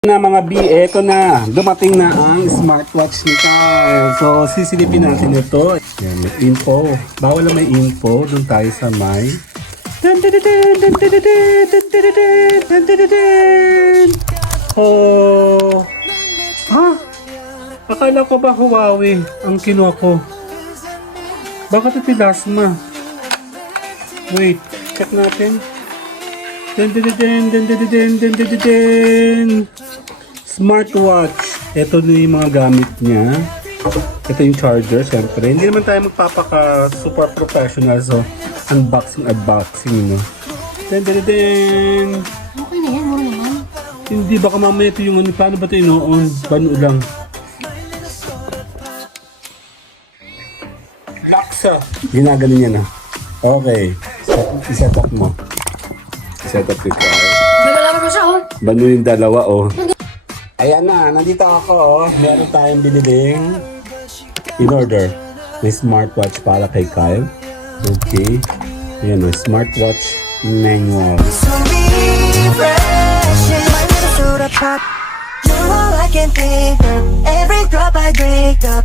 Na mga B, eto na. Dumating na ang smartwatch ni Carl. So, sisilipin natin ito. Yan, may info. Bawal na may info. Doon tayo sa may... Oh! Ha? Akala ko ba Huawei ang kinuha ko? Bakit ito Lasma? Wait, check natin. Smartwatch. Ito na yung mga gamit niya. Ito yung charger, syempre. Hindi naman tayo magpapaka super professional. So, unboxing. No? Okay na yan, mura naman. Hindi, baka mamaya ito yung ano. Paano ba ito ino-on? Bano lang. Laksa. Ginagano niya na. Okay. I-set up mo. Set up yung car. Nagalaman mo siya, oh. Bano yung dalawa, oh. Ayan na, nandito ako, oh. Meron tayong biniling in-order. May smartwatch para kay Kyle. Okay. Ayan, oh, smartwatch manual. So refreshing, my little soda pop. You're all I can think of. Every drop I drink up.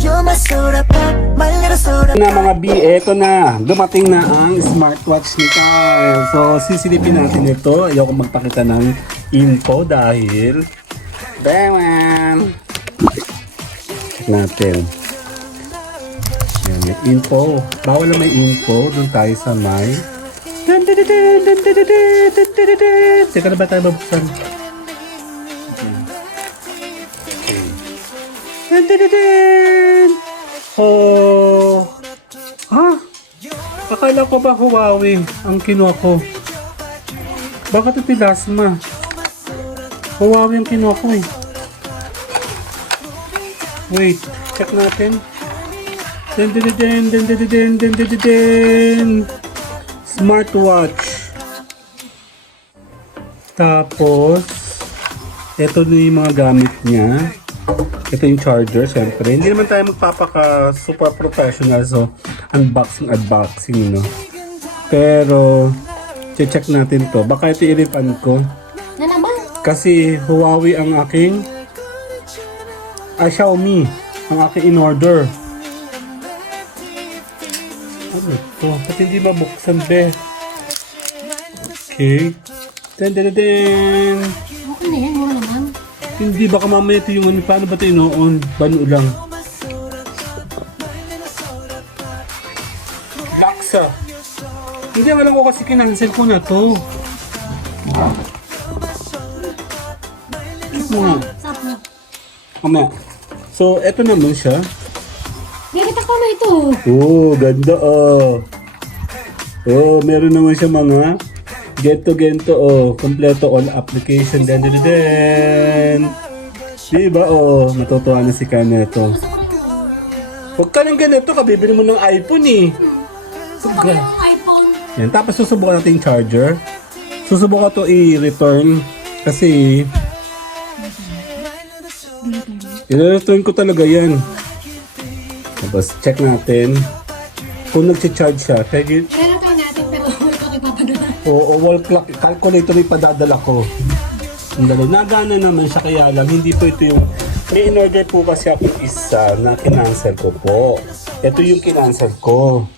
You're my soda pop, my little soda Na mga B, eto na. Dumating na ang smartwatch ni Kyle. So, sisilipin natin ito. Ayoko magpakita ng info dahil... Bewan! Check natin. Ayan, may info. Bawal na may info. Doon tayo sa may... Teka na ba tayo mabuksan? Oh! Ha? Akala ko ba Huawei ang kinuha ko? Bakit ito Lasma? Huawei ang kinuha ko eh. Wait, check natin. Smartwatch. Tapos, ito na yung mga gamit niya. Ito yung charger, syempre. Hindi naman tayo magpapaka super professional. So, unboxing, no? Pero, check natin to. Baka ito i-refund ko. Na naman. Kasi Huawei ang aking Xiaomi ang aking in-order. Ano ito? Ba't hindi mabuksan, be? Okay. Okay na yan, mura naman. Hindi, baka mamaya ito yung ano. Paano ba ito ino-on? Bano lang. Laksa. Hindi, alam ko kasi kinancel ko na to. Check mo nga. Sap mo. Mamaya. So, eto naman siya. Nakita ko na ito. Oh, ganda oh. Oh, meron naman siya mga gento oh. Kompleto all application. Diba oh, matutuwa na si Kaneto. Huwag ka ng ganito, kabibili mo ng iPhone eh. Suka ko yung iPhone. Yan, tapos susubukan natin yung charger. Susubukan to i-return kasi i-return ko talaga yan. Tapos check natin kung nag-charge siya. Meron tayo natin pero wala ko ipapadala. O wall clock calculator yung padadala ko. Ang dali. Nagana naman siya kaya lang hindi po ito yung may in-order po kasi ako isa na kinancel ko po. Ito yung kinancel ko.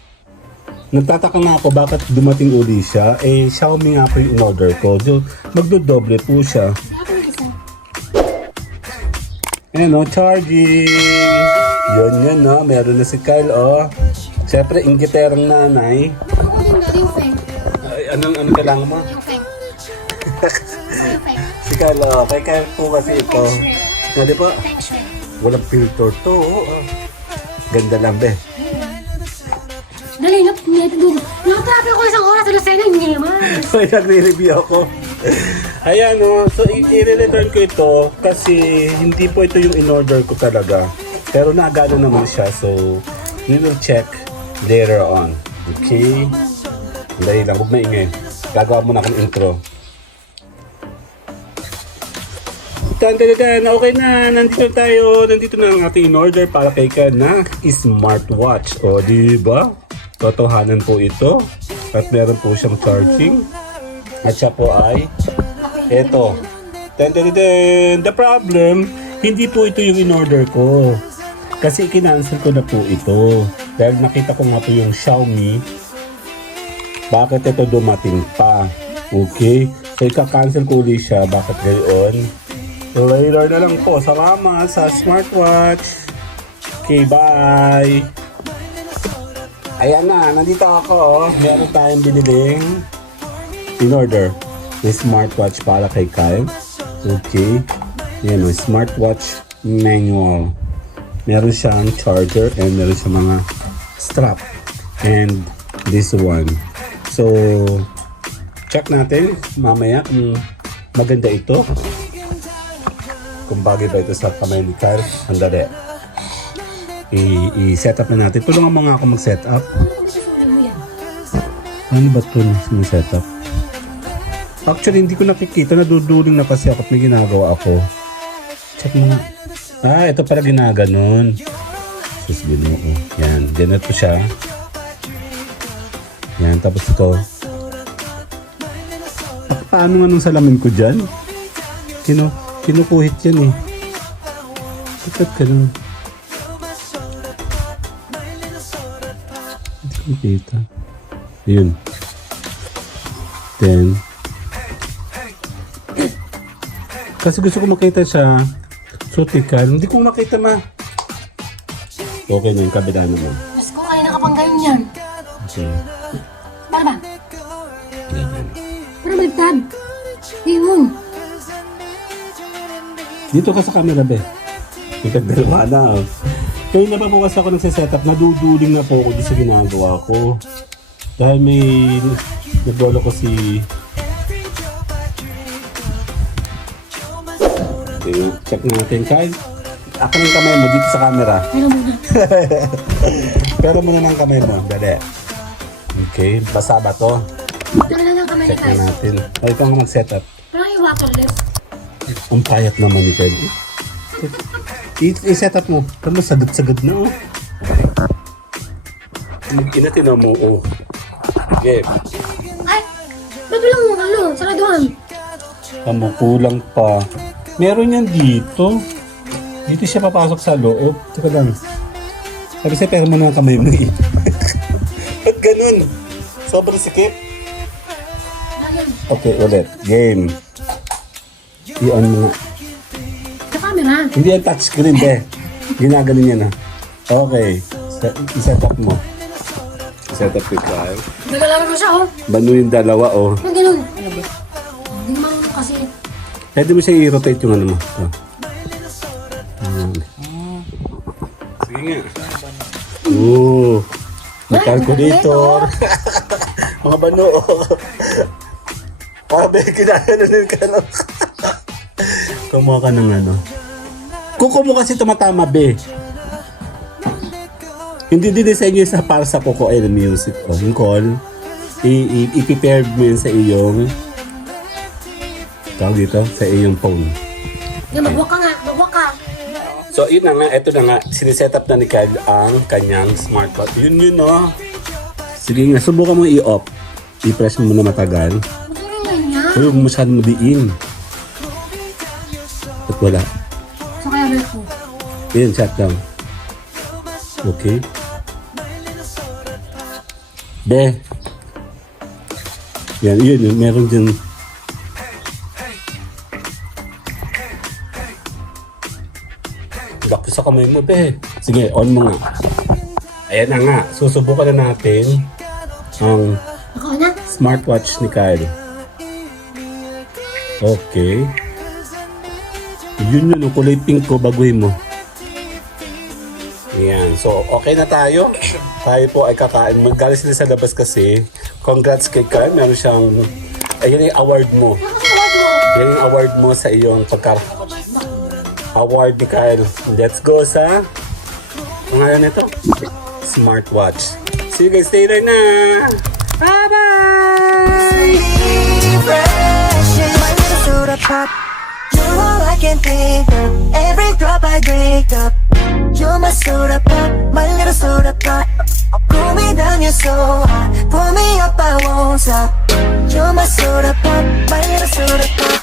Nagtataka nga ako bakit dumating uli siya. Eh, Xiaomi nga po yung in-order ko. So, magdodoble po siya. Ako yung isa. Ayan o, charging. Yun no. Meron na si Kyle o. Siyempre, inggiterang nanay. Yung fake. Ay, ano kailangan mo? Yung fake. Yung fake. Si Kyle o. Kay Kyle po kasi ito. Hindi po? Fake shrimp. Walang filter to. Oh. Ganda lang be. Dali na, nakatapin ako isang oras, alas 10 hindi naman. So, nagre-review ako. Ayan o. So, i-return ko ito kasi hindi po ito yung in-order ko talaga. Pero nagano naman siya. So, we will check later on. Okay? Dahil lang. Huwag maingay. Gagawa mo na akong intro. Okay na. Nandito tayo. Nandito na ang ating in-order para kay Ken na smartwatch. O, diba? Totohanan po ito. At meron po siyang charging. At siya po ay eto. The problem, hindi po ito yung in-order ko. Kasi kinancel ko na po ito. Dahil nakita ko nga po yung Xiaomi. Bakit ito dumating pa? Okay? So, ika-cancel ko ulit siya. Bakit gayon? Later na lang po. Salamat sa smartwatch. Okay, bye! Ayan na, nandito ako. Oh. Meron tayong biniling in-order. May smartwatch para kay Kyle. Okay. Yan o, smartwatch manual. Meron siyang charger and meron siyang mga strap. And this one. So, check natin mamaya kung maganda ito. Kung bagay ba ito sa kamay ni Kyle. Andali. I-set up na natin. Tulungan mo nga ako mag-set up. Ano kung susulan mo yan? Ano ba ito na set up? Actually, hindi ko nakikita. Naduduling na kasi ako at may ginagawa ako. Check mo nga. Ah, ito pala ginaganon. Sus, ginoo. Yan. Ganito siya. Yan. Tapos ito. Paano nga nung salamin ko dyan? Kinukuhit yan eh. Bakit ganun? Hindi ko makita. Ayun. Then, kasi gusto ko makita siya. So, tika. Hindi ko makita ma. Okay na yung kabila naman. Mas ko kanina ka pang ganyan. Okay. Para ba? Ganyan. Para baligtad. Yun. Dito ka sa camera, be. Nagdalawa na. Oh. Kaya na pa po kasi ako nagsiset up. Naduduling na po ako dito sa ginagawa ko. Dahil may nagbolo ko si... Okay, check natin. Kyle, ako ng kamay mo dito sa camera. Pero muna. Pero muna ng kamay mo. Dali. Okay, basa ba to? Tala na ng kamay ni Check Kyle. na natin. O, ikaw nga mag-set up. Parang yung waterless. Ang payat naman ni Kyle. I-set up mo. Tama, sagad-sagad na oh. Inatin mo oh. Okay. Ay! Ba't walang ano? Saraduhan. Kulang pa. Meron yan dito. Dito siya papasok sa loob. Teka lang. Sabi siya, pero mo na ang kamay mo eh. Ba't ganun? Sobrang sikip. Ayun. Okay, ulit. Game. I-on mo nga. Sa camera. Hindi yan touchscreen, be. Ginaganon yan, ha. Okay. I-set up mo. I-set up yung file. Nagalaman mo siya, oh. Bano yung dalawa, oh. Yung ganun. Ano ba? Hindi naman kasi... Pwede mo siya i-rotate yung ano mo. Oh. Sige nga. Oo. May calculator. Mga bano, oh. Pabe, kinakanon ka lang. Kumuha ka ng ano. Kuko mo kasi tumatama, be. Hindi din-design yun sa para sa Coco L Music. O, yung call. I-prepare mo yun sa iyong tawag dito, sa iyong phone. Yung magwak ka nga. Magwak ka. So, yun na nga. Ito na nga. Siniset up na ni Kyle ang kanyang smartwatch. Yun, no? Sige nga. Subukan mo i-off. I-press mo na matagal. Ba't yung ganyan? Huwag mo masyadong diin. At wala. So kaya rin ko. Ayan, shutdown. Okay. Be. Yan, yun. Meron dyan. Bako sa kamay mo, be. Sige, on mo nga. Ayan na nga. Susubukan na natin ang Ako na. smartwatch ni Kyle. Okay. Yun yun, ang kulay pink ko, baguhin mo. Ayan. So, okay na tayo. Tayo po ay kakain. Magaling sila sa labas kasi. Congrats kay Kyle. Meron siyang, ayun yung award mo. Yan yung award mo sa iyong award ni Kyle. Let's go sa ngayon ito. Smartwatch. See you guys later na. Bye-bye! Refreshing, my little soda pop. You're all I can think of. Every drop I drink up. You're my soda pop, my little soda pop. Cool me down, you're so hot. Pull me up, I won't stop. You're my soda pop, my little soda pop.